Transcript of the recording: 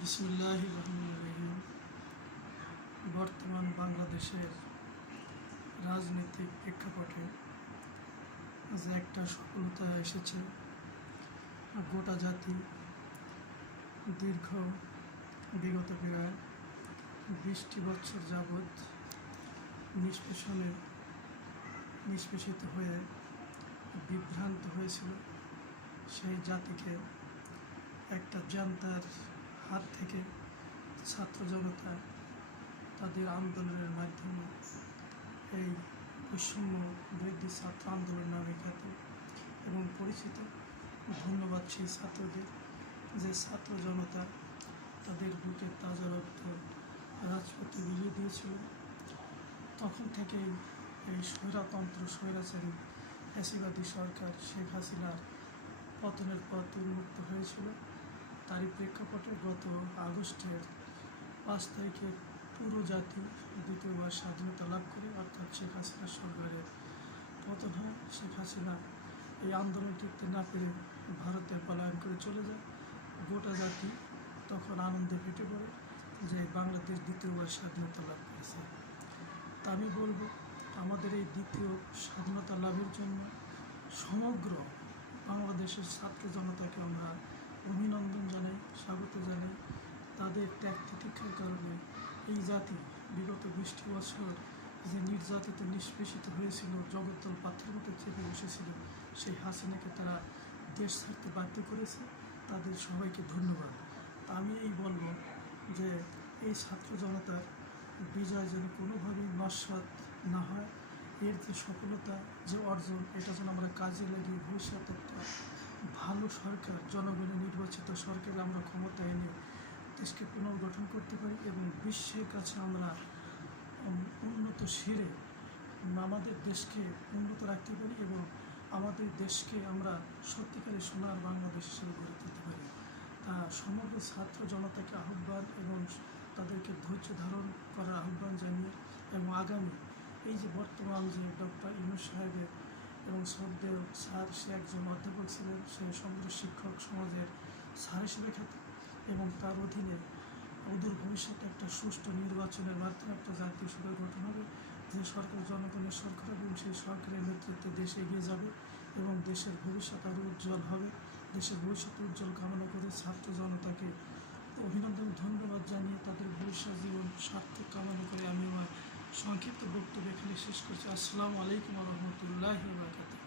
বিসমিল্লাহির রহমানির রহিম। বর্তমান বাংলাদেশের রাজনৈতিক প্রেক্ষাপটে যে একটা সফলতা এসেছে, গোটা জাতি বিগত প্রায় 20টি বছর যাবৎ নিষ্পেষিত হয়ে বিভ্রান্ত হয়েছিল। সেই জাতিকে একটা জান্তার হাত থেকে ছাত্র জনতা তাদের আন্দোলনের মাধ্যমে এই বৈষম্য বৃদ্ধি ছাত্র আন্দোলন নামে খ্যাত এবং পরিচিত। ধন্যবাদ সেই ছাত্রদের, যে ছাত্র জনতা তাদের বুকের তাজা রক্ত রাজপথে বিলিয়ে দিয়েছিল। তখন থেকেই এই স্বৈরাচারী ফ্যাসিবাদী সরকার শেখ হাসিনার পতনের পথ উন্মুক্ত হয়েছিল। তারই প্রেক্ষাপটে গত আগস্টের 5 তারিখে পুরো জাতি দ্বিতীয়বার স্বাধীনতা লাভ করে, অর্থাৎ শেখ হাসিনা সরকারের পতন হয়। শেখ হাসিনা এই আন্দোলন টিকতে না পেরে ভারতে পলায়ন করে চলে যায়। গোটা জাতি তখন আনন্দে ফেটে পড়ে যে বাংলাদেশ দ্বিতীয়বার স্বাধীনতা লাভ করেছে। তা আমি বলবো, আমাদের এই দ্বিতীয় স্বাধীনতা লাভের জন্য সমগ্র বাংলাদেশের ছাত্র জনতাকে আমরা অভিনন্দন জানাই, স্বাগত জানাই। তাদের ত্যাগ তিতিক্ষার কারণে এই জাতি বিগত 20টি বছর যে নির্যাতিত নিষ্পেষিত হয়েছিল, জগদ্দল পাথরের মতো চেপে বসেছিল, সেই হাসিনাকে তারা দেশ ছাড়তে বাধ্য করেছে। তাদের সবাইকে ধন্যবাদ। আমি এই বলবো যে এই ছাত্র জনতার বিজয় যেন কোনোভাবেই নস্যাৎ না হয়। এর যে সফলতা, যে অর্জন, এটা যেন আমরা কাজে লাগিয়ে ভবিষ্যতে একটা ভালো সরকার, জনগণের নির্বাচিত সরকার আমরা ক্ষমতা এনে দেশকে পুনর্গঠন করতে পারি এবং বিশ্বের কাছে আমরা উন্নত সেরে আমাদের দেশকে উন্নত রাখতে পারি এবং আমাদের দেশকে আমরা সত্যিকারের সোনার বাংলাদেশ হিসেবে গড়ে তুলতে পারি। তা সমগ্র ছাত্র জনতাকে আহ্বান এবং তাদেরকে ধৈর্য ধারণ করার আহ্বান জানিয়ে এবং আগামী এই যে বর্তমান যে ডক্টর ইউনূস সাহেবের এবং শ্রদ্ধেয় স্যার, সে একজন অধ্যাপক ছিলেন, সে সমগ্র শিক্ষক সমাজের স্যার হিসেবে খ্যাত এবং তার অধীনে অদূর ভবিষ্যতে একটা সুষ্ঠু নির্বাচনের মাধ্যমে একটা জাতীয় সরকার গঠন হবে, যে সরকার জনগণের সরকার এবং সেই সরকারের নেতৃত্বে দেশ এগিয়ে যাবে এবং দেশের ভবিষ্যৎ আরও উজ্জ্বল হবে। দেশের ভবিষ্যৎ উজ্জ্বল কামনা করে ছাত্র জনতাকে অভিনন্দন, ধন্যবাদ জানিয়ে তাদের ভবিষ্যৎ জীবন সার্থক কামনা করে আমি আমার সংক্ষিপ্ত বক্তব্য এখানে শেষ করছি। আসসালামু আলাইকুম ওয়া রাহমাতুল্লাহি ওয়া বারাকাতুহু।